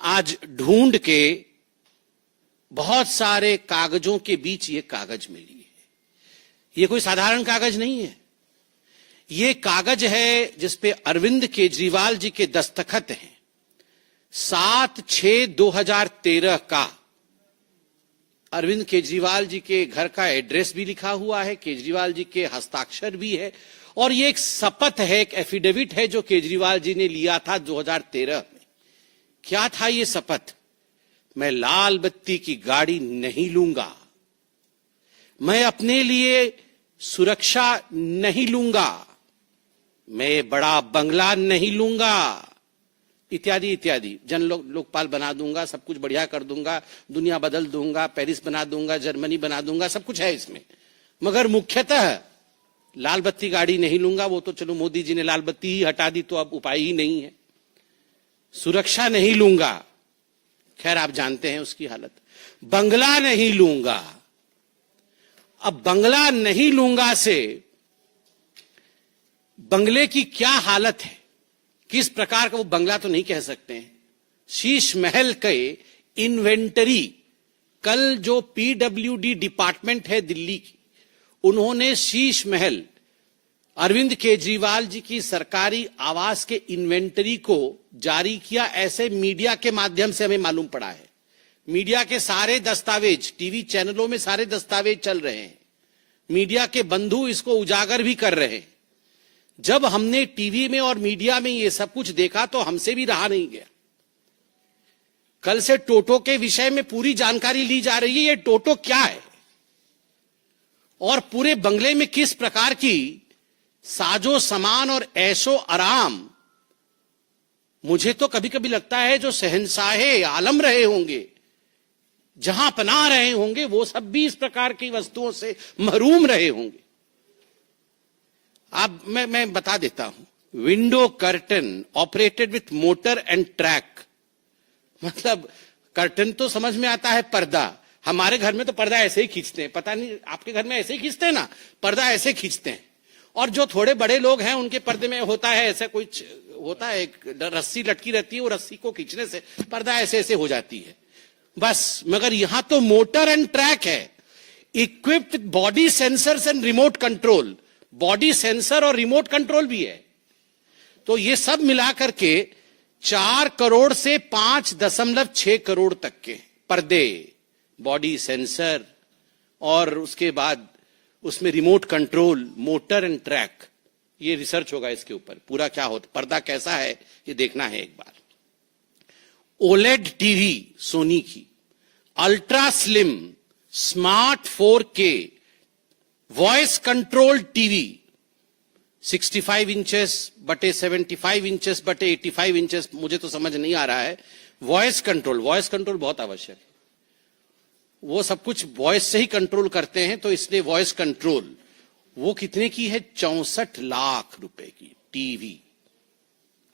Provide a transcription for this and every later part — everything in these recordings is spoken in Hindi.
आज ढूंढ के बहुत सारे कागजों के बीच ये कागज मिली है। ये कोई साधारण कागज नहीं है। ये कागज है जिसपे अरविंद केजरीवाल जी के दस्तखत हैं। 7/6/2013 का अरविंद केजरीवाल जी के घर का एड्रेस भी लिखा हुआ है, केजरीवाल जी के हस्ताक्षर भी है, और ये एक शपथ है, एक एफिडेविट है जो केजरीवाल जी ने लिया था 2013 में। क्या था ये शपथ? मैं लाल बत्ती की गाड़ी नहीं लूंगा, मैं अपने लिए सुरक्षा नहीं लूंगा, मैं बड़ा बंगला नहीं लूंगा, इत्यादि इत्यादि। लोकपाल बना दूंगा, सब कुछ बढ़िया कर दूंगा, दुनिया बदल दूंगा, पेरिस बना दूंगा, जर्मनी बना दूंगा, सब कुछ है इसमें। मगर मुख्यतः लाल बत्ती गाड़ी नहीं लूंगा। वो तो चलो मोदी जी ने लाल बत्ती ही हटा दी तो अब उपाय ही नहीं है। सुरक्षा नहीं लूंगा, खैर आप जानते हैं उसकी हालत। बंगला नहीं लूंगा। अब बंगला नहीं लूंगा से बंगले की क्या हालत है, किस प्रकार का वो बंगला तो नहीं कह सकते हैं। शीश महल के इन्वेंटरी, कल जो पीडब्ल्यूडी डिपार्टमेंट है दिल्ली की, उन्होंने शीश महल अरविंद केजरीवाल जी की सरकारी आवास के इन्वेंटरी को जारी किया, ऐसे मीडिया के माध्यम से हमें मालूम पड़ा है। मीडिया के सारे दस्तावेज, टीवी चैनलों में सारे दस्तावेज चल रहे हैं, मीडिया के बंधु इसको उजागर भी कर रहे हैं। जब हमने टीवी में और मीडिया में ये सब कुछ देखा तो हमसे भी रहा नहीं गया। कल से टोटो के विषय में पूरी जानकारी ली जा रही है। ये टोटो क्या है और पूरे बंगले में किस प्रकार की साजो सामान और ऐशो आराम। मुझे तो कभी कभी लगता है जो शहंशाहे आलम रहे होंगे, जहां पनाह रहे होंगे, वो सब भी इस प्रकार की वस्तुओं से महरूम रहे होंगे। अब मैं बता देता हूं। Window curtain operated with motor and track, मतलब कर्टन तो समझ में आता है पर्दा। हमारे घर में तो पर्दा ऐसे ही खींचते हैं, पता नहीं आपके घर में ऐसे ही खींचते हैं ना, पर्दा ऐसे खींचते हैं। और जो थोड़े बड़े लोग हैं उनके पर्दे में होता है ऐसा कुछ होता है, एक रस्सी लटकी रहती है, वो रस्सी को खींचने से पर्दा ऐसे ऐसे हो जाती है बस। मगर यहां तो मोटर एंड ट्रैक है, equipped with body sensors and remote control. Body sensor और रिमोट कंट्रोल भी है। तो ये सब मिलाकर के 4 करोड़ से 5.6 करोड़ तक के पर्दे, बॉडी सेंसर और उसके बाद उसमें remote control, motor and track. ये रिसर्च होगा इसके ऊपर, पूरा क्या होता, पर्दा कैसा है ये देखना है एक बार। ओलेड टीवी सोनी की, ultra slim smart 4K voice control TV 65 inches बटे 75 इंचेस बटे 85 इंचेस, मुझे तो समझ नहीं आ रहा है। वॉइस कंट्रोल बहुत आवश्यक है। वो सब कुछ वॉइस से ही कंट्रोल करते हैं, तो इसलिए वॉइस कंट्रोल। वो कितने की है? 64 लाख रुपए की टीवी।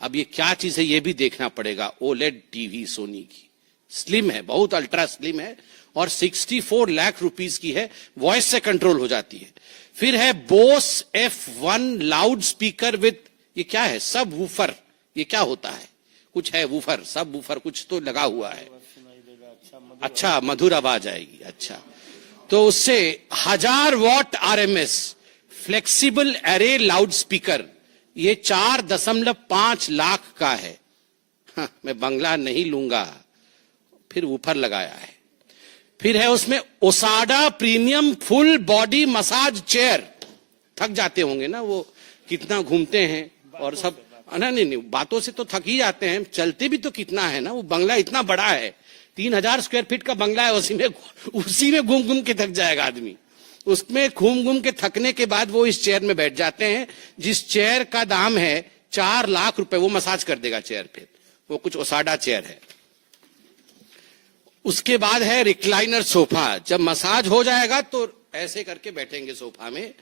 अब ये क्या चीज है ये भी देखना पड़ेगा। ओलेड टीवी सोनी की, स्लिम है, बहुत अल्ट्रा स्लिम है और 64 लाख रुपीस की है, वॉइस से कंट्रोल हो जाती है। फिर है Bose F1 loud speaker with, ये क्या है? सब वूफर। ये क्या होता है? कुछ है वूफर, सब वूफर कुछ तो लगा हुआ है। अच्छा, मधुर आवाज आएगी। अच्छा, तो उससे 1000 what RMS flexible array loud speaker, ये 4.5 लाख का है। हाँ, मैं बंगला नहीं लूंगा। फिर वूफर लगाया है। फिर है उसमें ओसाडा premium full body massage chair. थक जाते होंगे ना वो, कितना घूमते हैं और सब। नहीं, बातों से तो थक ही जाते हैं, चलते भी तो कितना है ना। वो बंगला इतना बड़ा है, 3000 स्क्वायर फीट का बंगला है, उसी में घूम घूम के थक जाएगा आदमी। उसमें घूम घूम के थकने के बाद वो इस चेयर में बैठ जाते हैं, जिस चेयर का दाम है 4 लाख रुपए। वो मसाज कर देगा चेयर पे, वो कुछ ओसाडा चेयर है। उसके बाद है रिक्लाइनर सोफा। जब मसाज हो जाएगा तो ऐसे करके बैठेंगे सोफा में।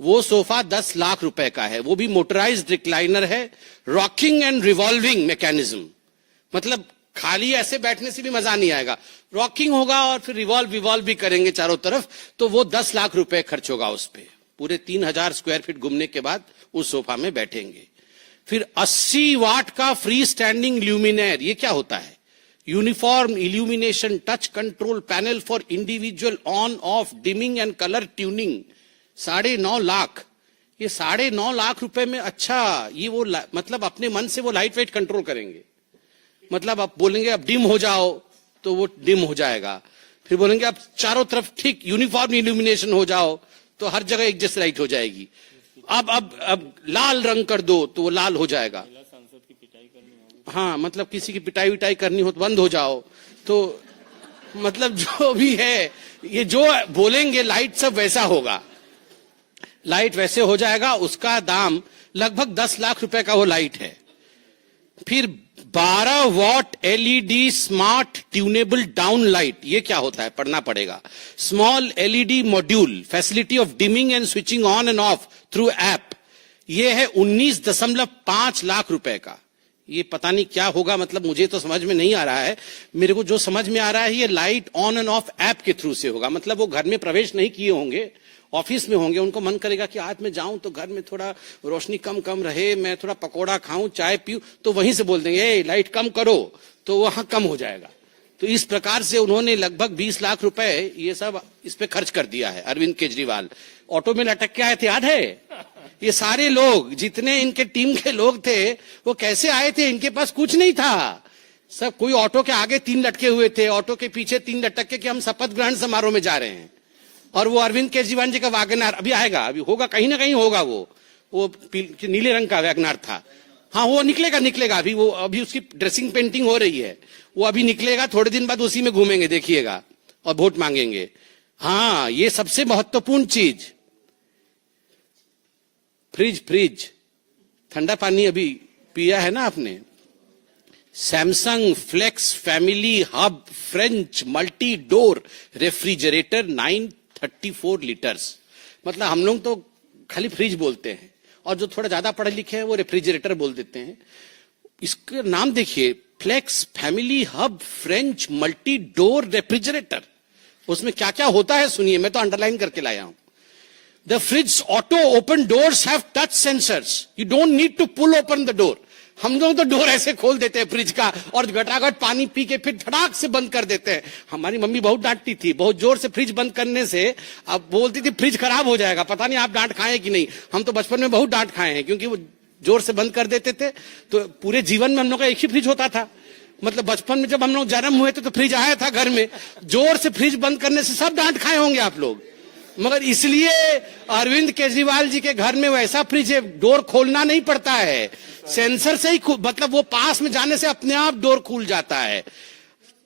वो सोफा 10 लाख रुपए का है, वो भी मोटराइज्ड रिक्लाइनर है, रॉकिंग एंड रिवॉल्विंग मैकेनिज्म। मतलब खाली ऐसे बैठने से भी मजा नहीं आएगा, रॉकिंग होगा और फिर रिवॉल्व भी करेंगे चारों तरफ, तो वो 10 लाख रुपए खर्च होगा उस पे। पूरे 3000 स्क्वायर फीट घूमने के बाद उस सोफा में बैठेंगे। फिर 80 वाट का फ्री स्टैंडिंग ल्यूमिनेयर, ये क्या होता है? Uniform illumination, touch control panel for individual on off dimming and colour tuning, 9.5 lakh. ये 9.5 लाख रुपए में, अच्छा ये वो मतलब अपने मन से वो लाइट वेट कंट्रोल करेंगे। मतलब आप बोलेंगे अब डिम हो जाओ तो वो डिम हो जाएगा, फिर बोलेंगे अब चारों तरफ ठीक यूनिफॉर्म इल्यूमिनेशन हो जाओ तो हर जगह एक जैसी लाइट हो जाएगी। अब लाल रंग कर दो तो वो लाल हो जाएगा। हाँ, मतलब किसी की पिटाई विटाई करनी हो तो बंद हो जाओ। तो मतलब जो भी है, ये जो बोलेंगे लाइट सब वैसा होगा, लाइट वैसे हो जाएगा। उसका दाम लगभग 10 लाख रुपए का वो लाइट है। फिर 12 what LED smart tunable down light, ये क्या होता है पढ़ना पड़ेगा। Small LED module, facility of dimming and switching on end of through app, ये है 19.5 लाख रुपए का। ये पता नहीं क्या होगा, मतलब मुझे तो समझ में नहीं आ रहा है। मेरे को जो समझ में आ रहा है ये light on end of app के थ्रू से होगा। मतलब वो घर में प्रवेश नहीं किए होंगे, ऑफिस में होंगे, उनको मन करेगा कि आज मैं जाऊं तो घर में थोड़ा रोशनी कम कम रहे, मैं थोड़ा पकोड़ा खाऊं, चाय पीऊं, तो वहीं से बोल देंगे ए लाइट कम करो, तो वहां कम हो जाएगा। तो इस प्रकार से उन्होंने लगभग 20 लाख रुपए ये सब इस पे खर्च कर दिया है अरविंद केजरीवाल। ऑटो में लटक के आए थे, याद है? ये सारे लोग जितने इनके टीम के लोग थे वो कैसे आए थे? इनके पास कुछ नहीं था। सब कोई ऑटो के आगे 3 लटके हुए थे, ऑटो के पीछे 3 लटक के कि हम शपथ ग्रहण समारोह में जा रहे हैं। और वो अरविंद केजरीवाल जी का वैगनआर अभी आएगा, अभी होगा, कहीं ना कहीं होगा। वो नीले रंग का वैगनआर था। हाँ, वो निकलेगा अभी। वो अभी उसकी ड्रेसिंग पेंटिंग हो रही है, वो अभी निकलेगा, थोड़े दिन बाद उसी में घूमेंगे, देखिएगा, और वोट मांगेंगे। हाँ, ये सबसे महत्वपूर्ण चीज, फ्रिज ठंडा पानी अभी पिया है ना आपने। Samsung Flex Family Hub French multi door refrigerator 934 litres. मतलब हम लोग तो खाली फ्रिज बोलते हैं, और जो थोड़ा ज्यादा पढ़े लिखे हैं वो रेफ्रिजरेटर बोल देते हैं। इसका नाम देखिए, Flex Family Hub French multi door refrigerator. उसमें क्या क्या होता है सुनिए, मैं तो अंडरलाइन करके लाया हूं। The fridge auto open doors have touch sensors. You don't need to pull open the door. हम लोग तो डोर ऐसे खोल देते हैं फ्रिज का और घटाघट पानी पी के फिर धड़ाक से बंद कर देते हैं। हमारी मम्मी बहुत डांटती थी, बहुत जोर से फ्रिज बंद करने से। अब बोलती थी फ्रिज खराब हो जाएगा। पता नहीं आप डांट खाए कि नहीं, हम तो बचपन में बहुत डांट खाए हैं, क्योंकि वो जोर से बंद कर देते थे। तो पूरे जीवन में हम लोग का एक ही फ्रिज होता था। मतलब बचपन में जब हम लोग जन्म हुए थे तो फ्रिज आया था घर में, जोर से फ्रिज बंद करने से सब डांट खाए होंगे आप लोग। मगर इसलिए अरविंद केजरीवाल जी के घर में वैसा फ्रिज है, डोर खोलना नहीं पड़ता है, सेंसर से ही, मतलब वो पास में जाने से अपने आप डोर खुल जाता है।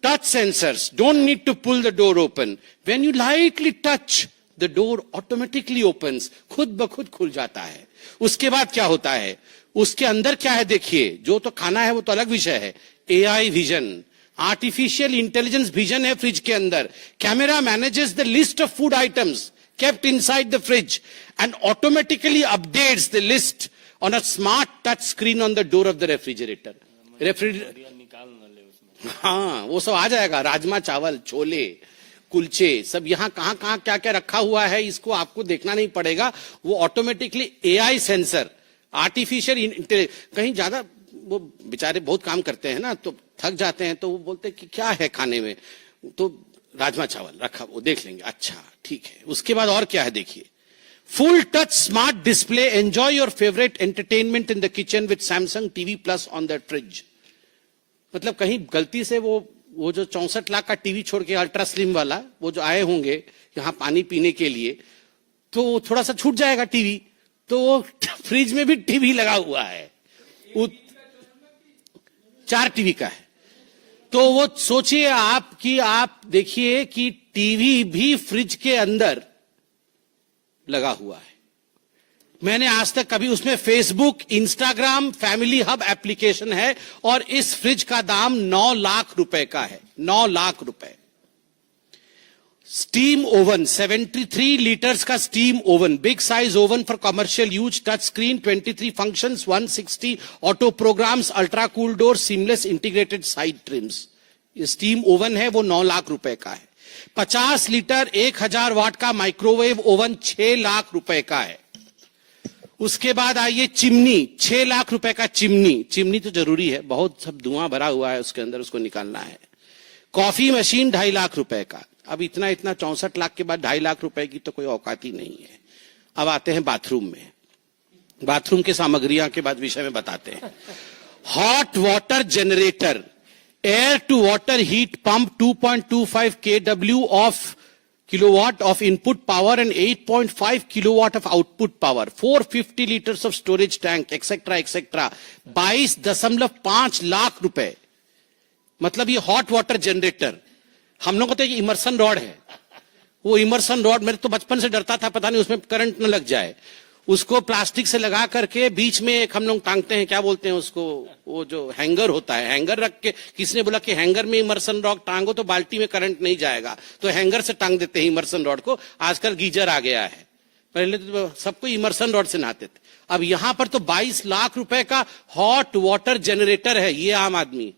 Touch sensors, don't need to pull the door open, when you lightly touch the door automatically opens, खुद ब खुद खुल जाता है। उसके बाद क्या होता है, उसके अंदर क्या है देखिए, जो तो खाना है वो तो अलग विषय है। AI vision, artificial intelligence vision है फ्रिज के अंदर। Camera manages the list of food items kept inside the fridge and automatically updates the list on a smart touch screen on the door of the refrigerator. हाँ, वो सब आ जाएगा, राजमा चावल, छोले, कुलचे, सब यहाँ कहाँ कहाँ क्या क्या रखा हुआ है, इसको आपको देखना नहीं पड़ेगा। वो automatically AI sensor, artificial intelligence. कहीं ज्यादा वो बेचारे बहुत काम करते हैं ना, तो थक जाते हैं, तो वो बोलते हैं कि क्या है खाने में, तो राजमा चावल रखा, वो देख लेंगे, अच्छा ठीक है। उसके बाद और क्या है देखिए, full touch smart display, enjoy your favourite entertainment in the kitchen with Samsung TV plus on the fridge. मतलब कहीं गलती से वो जो 64 लाख का टीवी छोड़ के अल्ट्रा स्लिम वाला वो जो आए होंगे यहाँ पानी पीने के लिए, तो थोड़ा सा छूट जाएगा टीवी, तो वो फ्रिज में भी टीवी लगा हुआ है, 4 टीवी का है। तो वो सोचिए आप कि आप देखिए कि टीवी भी फ्रिज के अंदर लगा हुआ है। मैंने आज तक कभी उसमें Facebook, Instagram, family hub application है, और इस फ्रिज का दाम 9 लाख रुपए का है, 9 लाख रुपए। स्टीम ओवन, 73 लीटर्स का steam oven, big size oven for commercial use, touch screen, 23 functions, 160 auto programs, ultra cool door, seamless integrated side trims. ये स्टीम ओवन है, वो 9 लाख रुपए का है। 50 लीटर 1000 वाट का माइक्रोवेव ओवन 6 लाख रुपए का है। उसके बाद आइए चिमनी, 6 लाख रुपए का चिमनी। चिमनी तो जरूरी है, बहुत सब धुआं भरा हुआ है उसके अंदर, उसको निकालना है। कॉफी मशीन 2.5 लाख रुपए का। अब इतना 64 लाख के बाद 2.5 लाख रुपए की तो कोई औकात ही नहीं है। अब आते हैं बाथरूम में। बाथरूम के सामग्रियां के बाद विषय में बताते हैं। Hot water generator, air to water heat pump 2.25 kW of kilowatt of input power and 8.5 kilowatt of output power, 450 liters of storage tank, etc. etc. 22.5 lakh रुपए। मतलब ये हॉट वाटर जनरेटर। हम लोगों को तो ये इमर्सन रॉड है, वो इमर्सन रॉड मेरे तो बचपन से डरता था, पता नहीं उसमें करंट न लग जाए। उसको प्लास्टिक से लगा करके बीच में एक हम लोग टांगते हैं, क्या बोलते हैं उसको, वो जो हैंगर होता है, हैंगर रख के, किसने बोला कि हैंगर में इमर्सन रॉड टांगो तो बाल्टी में करंट नहीं जाएगा, तो हैंगर से टांग देते हैं इमर्सन रॉड को। आजकल गीजर आ गया है, पहले तो सबको इमर्सन रॉड से नहाते थे। अब यहां पर तो 22 लाख रुपए का हॉट वाटर जनरेटर है। ये आम आदमी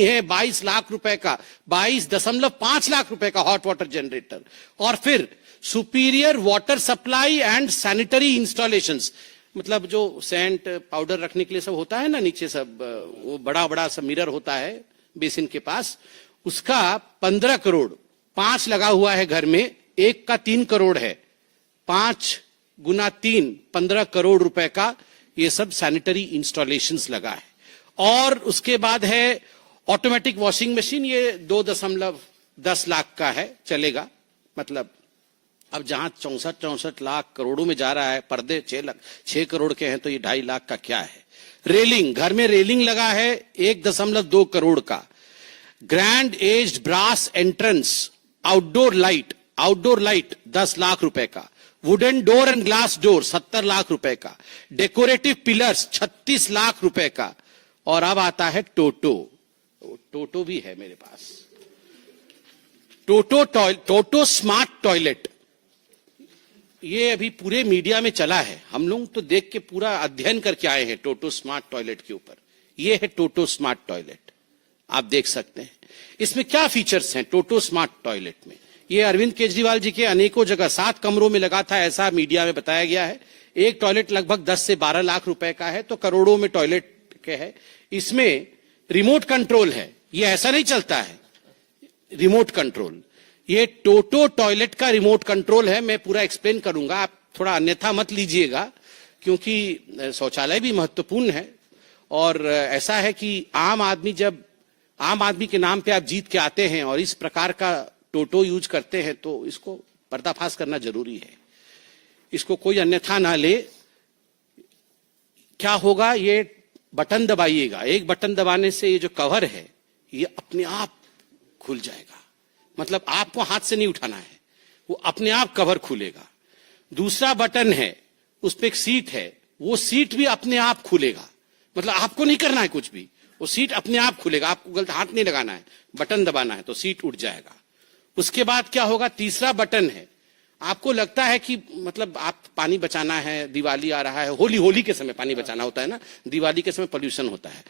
है, 22 लाख रुपए का, 22.5 लाख रुपए का हॉट वाटर जनरेटर। और फिर superior water supply and sanitary installations, मतलब जो सेंट पाउडर रखने के लिए सब होता है ना नीचे, सब वो बड़ा बड़ा सब मिरर होता है बेसिन के पास, उसका 15 करोड़, 5 लगा हुआ है घर में, एक का 3 करोड़ है, 5 गुना 3 15 करोड़ रुपए का ये सब सैनिटरी इंस्टॉलेशंस लगा है। और उसके बाद है ऑटोमेटिक वॉशिंग मशीन, ये 2.10 लाख का है, चलेगा। मतलब अब जहां 64 लाख करोड़ों में जा रहा है, पर्दे 6 करोड़ के हैं, तो ये 2.5 लाख का क्या है। रेलिंग, घर में रेलिंग लगा है 1.2 करोड़ का। Grand aged brass entrance, outdoor light 10 lakh रुपए का। Wooden door and glass door 70 lakh रुपए का। डेकोरेटिव पिलर्स 36 लाख रुपए का। और अब आता है टोटो भी है मेरे पास, टोटो स्मार्ट टॉयलेट। ये अभी पूरे मीडिया में चला है, हम लोग तो देख के पूरा अध्ययन करके आए हैं टोटो स्मार्ट टॉयलेट के ऊपर। ये है टोटो स्मार्ट टॉयलेट, आप देख सकते हैं। इसमें क्या फीचर्स हैं टोटो स्मार्ट टॉयलेट में। ये अरविंद केजरीवाल जी के अनेकों जगह 7 कमरों में लगा था, ऐसा मीडिया में बताया गया है। एक टॉयलेट लगभग 10 से 12 लाख रुपए का है, तो करोड़ों में टॉयलेट के है। इसमें रिमोट कंट्रोल है, ये ऐसा नहीं चलता है, रिमोट कंट्रोल। ये टोटो टॉयलेट का रिमोट कंट्रोल है। मैं पूरा एक्सप्लेन करूंगा, आप थोड़ा अन्यथा मत लीजिएगा, क्योंकि शौचालय भी महत्वपूर्ण है। और ऐसा है कि आम आदमी के नाम पे आप जीत के आते हैं और इस प्रकार का टोटो यूज करते हैं, तो इसको पर्दाफाश करना जरूरी है। इसको कोई अन्यथा ना ले। क्या होगा, ये बटन दबाइएगा, एक बटन दबाने से ये जो कवर है ये अपने आप खुल जाएगा। मतलब आपको हाथ से नहीं उठाना है, वो अपने आप कवर खुलेगा। दूसरा बटन है, उस पर एक सीट है, वो सीट भी अपने आप खुलेगा। मतलब आपको नहीं करना है कुछ भी, वो सीट अपने आप खुलेगा, आपको गलत हाथ नहीं लगाना है, बटन दबाना है तो सीट उठ जाएगा। उसके बाद क्या होगा, तीसरा बटन है। आपको लगता है कि मतलब आप पानी बचाना है, दिवाली आ रहा है, होली के समय पानी बचाना होता है ना, दिवाली के समय पोल्यूशन होता है,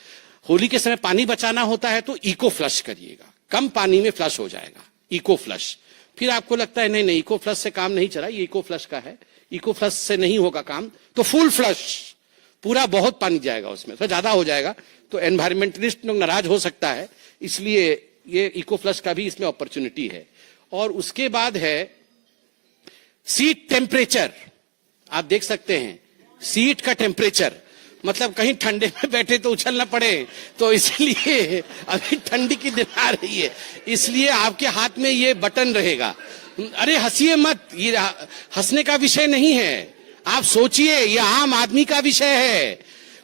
होली के समय पानी बचाना होता है, तो इको फ्लश करिएगा, कम पानी में फ्लश हो जाएगा, इको फ्लश। फिर आपको लगता है नहीं इको फ्लश से काम नहीं चला, ये इको फ्लश का है, इको फ्लश से नहीं होगा काम, तो फुल फ्लश, पूरा बहुत पानी जाएगा उसमें, तो ज्यादा हो जाएगा, तो एनवायरमेंटलिस्ट लोग नाराज हो सकता है, इसलिए ये इको फ्लश का भी इसमें अपॉर्चुनिटी है। और उसके बाद है सीट टेम्परेचर, आप देख सकते हैं सीट का टेम्परेचर, मतलब कहीं ठंडे में बैठे तो उछल ना पड़े, तो इसलिए अभी ठंडी की दिन आ रही है, इसलिए आपके हाथ में ये बटन रहेगा। अरे हंसिए मत, ये हंसने का विषय नहीं है, आप सोचिए, ये आम आदमी का विषय है।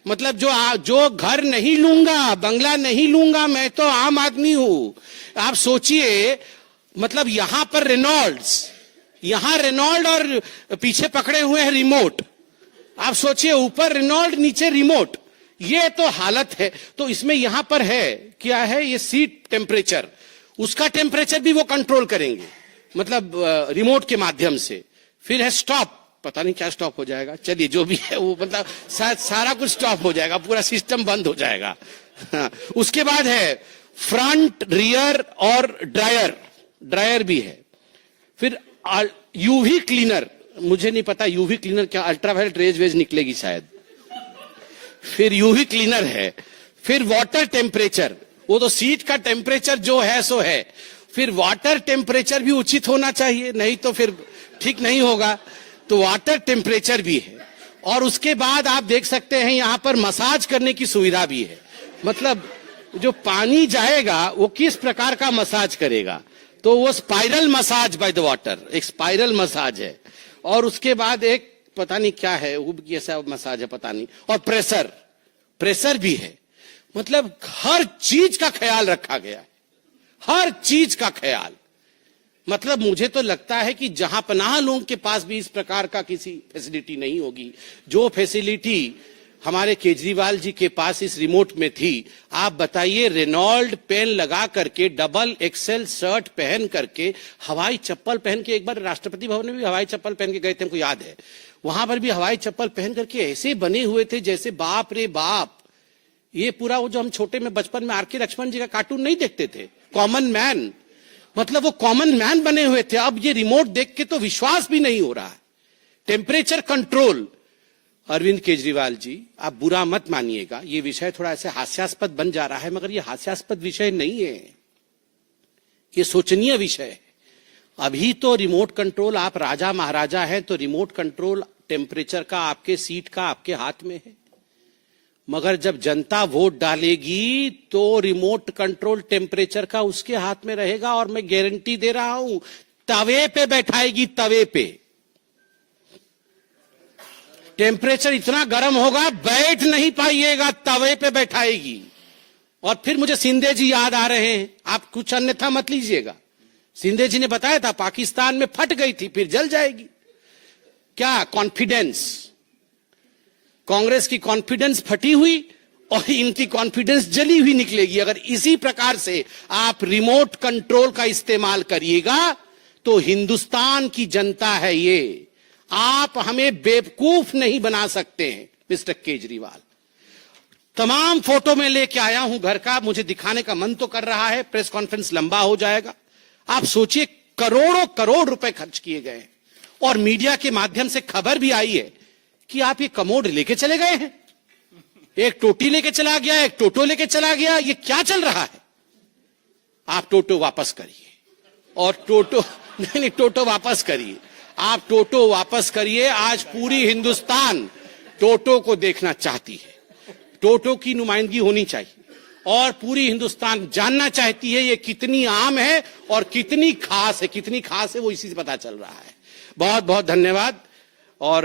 मतलब जो घर नहीं लूंगा, बंगला नहीं लूंगा, मैं तो आम आदमी हूं। आप सोचिए, मतलब यहां पर रेनॉल्ड और पीछे पकड़े हुए हैं रिमोट, आप सोचिए, ऊपर रेनॉल्ड नीचे रिमोट, ये तो हालत है। तो इसमें यहां पर है क्या है, ये सीट टेम्परेचर, उसका टेम्परेचर भी वो कंट्रोल करेंगे, मतलब रिमोट के माध्यम से। फिर है स्टॉप, पता नहीं क्या स्टॉप हो जाएगा, चलिए जो भी है वो, मतलब सारा कुछ स्टॉप हो जाएगा, पूरा सिस्टम बंद हो जाएगा। हाँ, उसके बाद है फ्रंट, रियर और ड्रायर भी है। फिर यूवी क्लीनर, मुझे नहीं पता यूवी क्लीनर क्या, अल्ट्रावायलेट रेज वेज निकलेगी शायद। फिर यूवी क्लीनर है। फिर वाटर टेम्परेचर, वो तो सीट का टेम्परेचर जो है सो है। फिर वाटर टेम्परेचर भी उचित होना चाहिए, नहीं तो फिर ठीक नहीं होगा। तो वाटर टेम्परेचर भी है, और उसके बाद आप देख सकते हैं यहां पर मसाज करने की सुविधा भी है। मतलब जो पानी जाएगा वो किस प्रकार का मसाज करेगा, तो वो spiral massage by the water, एक स्पाइरल मसाज है। और उसके बाद एक पता नहीं क्या है, वो कैसा मसाज है पता नहीं, और प्रेशर भी है। मतलब हर चीज का ख्याल रखा गया है, हर चीज का ख्याल। मतलब मुझे तो लगता है कि जहां पनाह लोगों के पास भी इस प्रकार का किसी फैसिलिटी नहीं होगी, जो फैसिलिटी हमारे केजरीवाल जी के पास इस रिमोट में थी। आप बताइए, रेनॉल्ड पेन लगा करके, डबल एक्सेल शर्ट पहन करके, हवाई चप्पल पहन के, एक बार राष्ट्रपति भवन में भी हवाई चप्पल पहन के गए थे, हमको याद है, वहां पर भी हवाई चप्पल पहन करके ऐसे बने हुए थे जैसे बाप रे बाप। ये पूरा वो जो हम छोटे में बचपन में आर.के. लक्ष्मण जी का कार्टून नहीं देखते थे, कॉमन मैन, मतलब वो कॉमन मैन बने हुए थे। अब ये रिमोट देख के तो विश्वास भी नहीं हो रहा है। टेम्परेचर कंट्रोल, अरविंद केजरीवाल जी आप बुरा मत मानिएगा, ये विषय थोड़ा ऐसे हास्यास्पद बन जा रहा है, मगर ये हास्यास्पद विषय नहीं है, ये सोचनीय विषय है। अभी तो रिमोट कंट्रोल, आप राजा महाराजा हैं तो रिमोट कंट्रोल टेम्परेचर का, आपके सीट का आपके हाथ में है। मगर जब जनता वोट डालेगी तो रिमोट कंट्रोल टेम्परेचर का उसके हाथ में रहेगा, और मैं गारंटी दे रहा हूं तवे पे बैठाएगी, तवे पे टेम्परेचर इतना गर्म होगा बैठ नहीं पाइएगा, तवे पे बैठाएगी। और फिर मुझे सिंधे जी याद आ रहे हैं, आप कुछ अन्यथा मत लीजिएगा। सिंधे जी ने बताया था पाकिस्तान में फट गई थी, फिर जल जाएगी। क्या कॉन्फिडेंस, कांग्रेस की कॉन्फिडेंस फटी हुई और इनकी कॉन्फिडेंस जली हुई निकलेगी। अगर इसी प्रकार से आप रिमोट कंट्रोल का इस्तेमाल करिएगा तो हिंदुस्तान की जनता है ये, आप हमें बेवकूफ नहीं बना सकते हैं मिस्टर केजरीवाल। तमाम फोटो में लेके आया हूं घर का, मुझे दिखाने का मन तो कर रहा है, प्रेस कॉन्फ्रेंस लंबा हो जाएगा। आप सोचिए करोड़ों करोड़ रुपए खर्च किए गए, और मीडिया के माध्यम से खबर भी आई है कि आप ये कमोड लेके चले गए हैं, एक टोटी लेके चला गया, एक टोटो लेके चला गया, ये क्या चल रहा है? आप टोटो वापस करिए, और टोटो नहीं, टोटो वापस करिए, आप टोटो वापस करिए। आज पूरी हिंदुस्तान टोटो को देखना चाहती है, टोटो की नुमाइंदगी होनी चाहिए, और पूरी हिंदुस्तान जानना चाहती है ये कितनी आम है और कितनी खास है। कितनी खास है वो इसी से पता चल रहा है। बहुत बहुत धन्यवाद। और